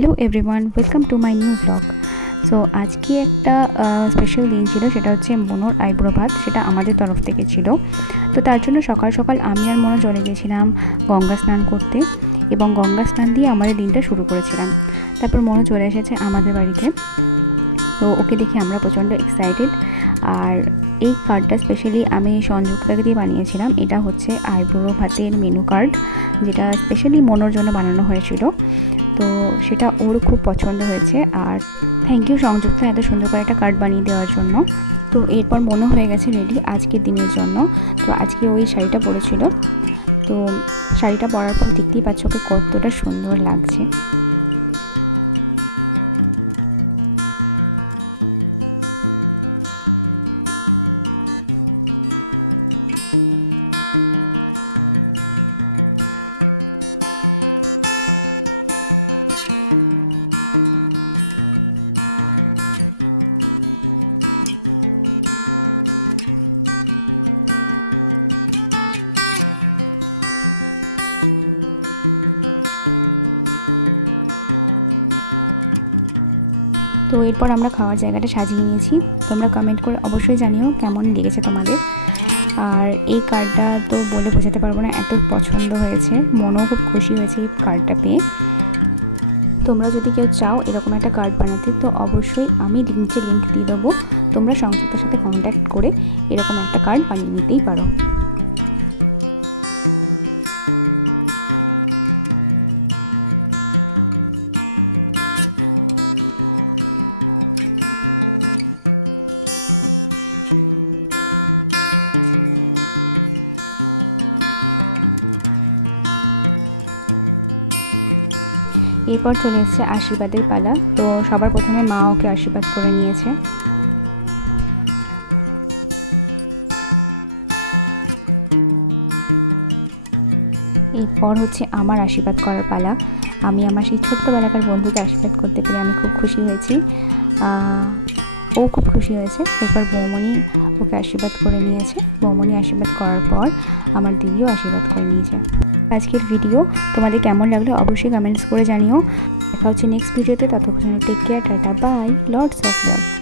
Hello everyone, welcome to my new blog. So আজকে একটা special দিন ছিল, সেটা হচ্ছে মনোর আইব্রো ভাত। সেটা আমাদের তরফ থেকে ছিল। তো তার জন্য সকাল সকাল আমি আর মনো চলে গেছিলাম গঙ্গা স্নান করতে, এবং গঙ্গা স্নান দিয়ে আমাদের দিনটা শুরু করেছিলাম। তারপর মনো চলে এসেছে আমাদের বাড়িতে। তো ওকে দেখে আমরা প্রচণ্ড এক্সাইটেড। আর এই কার্ডটা স্পেশালি আমি সংযুক্তাকে দিয়ে বানিয়েছিলাম। এটা হচ্ছে আইব্রো ভাতের মেনু কার্ড, যেটা স্পেশালি মনোর জন্য বানানো হয়েছিল। তো সেটা ওর খুব পছন্দ হয়েছে। আর থ্যাংক ইউ সংযুক্তা এত সুন্দর করে একটা কার্ড বানিয়ে দেওয়ার জন্য। তো এরপর মনে হয়ে গেছে রেডি আজকের দিনের জন্য। তো আজকে ওই শাড়িটা পরেছিল। তো শাড়িটা পরার পর দেখতেই পাচ্ছ ওকে কতটা সুন্দর লাগছে। তো এরপর আমরা খাওয়ার জায়গাটা সাজিয়ে নিয়েছি। তোমরা কমেন্ট করে অবশ্যই জানিও কেমন লেগেছে তোমাদের। আর এই কার্ডটা তো বলে বোঝাতে পারবো না, এত পছন্দ হয়েছে। মনও খুব খুশি হয়েছে এই কার্ডটা পেয়ে। তোমরা যদি কেউ চাও এরকম একটা কার্ড বানাতে, তো অবশ্যই আমি লিঙ্ক দিয়ে দেবো। তোমরা সংযুক্তার সাথে কন্ট্যাক্ট করে এরকম একটা কার্ড বানিয়ে নিতেই পারো। এরপর চলে এসেছে আশীর্বাদের পালা। তো সবার প্রথমে মা ওকে আশীর্বাদ করে নিয়েছে। এরপর হচ্ছে আমার আশীর্বাদ করার পালা। আমি আমার সেই ছোট্টবেলাকার বন্ধুকে আশীর্বাদ করতে পেরে আমি খুব খুশি হয়েছি। ও খুব খুশি হয়েছে। এরপর বৌমণি ওকে আশীর্বাদ করে নিয়েছে। বৌমণি আশীর্বাদ করার পর আমার দিদিও আশীর্বাদ করে নিয়েছে। আজকের ভিডিও তোমাদের কেমন লাগলো অবশ্যই কমেন্টস করে জানিও। দেখা হচ্ছে নেক্সট ভিডিওতে। ততক্ষণ take care, tata, bye, lots of love.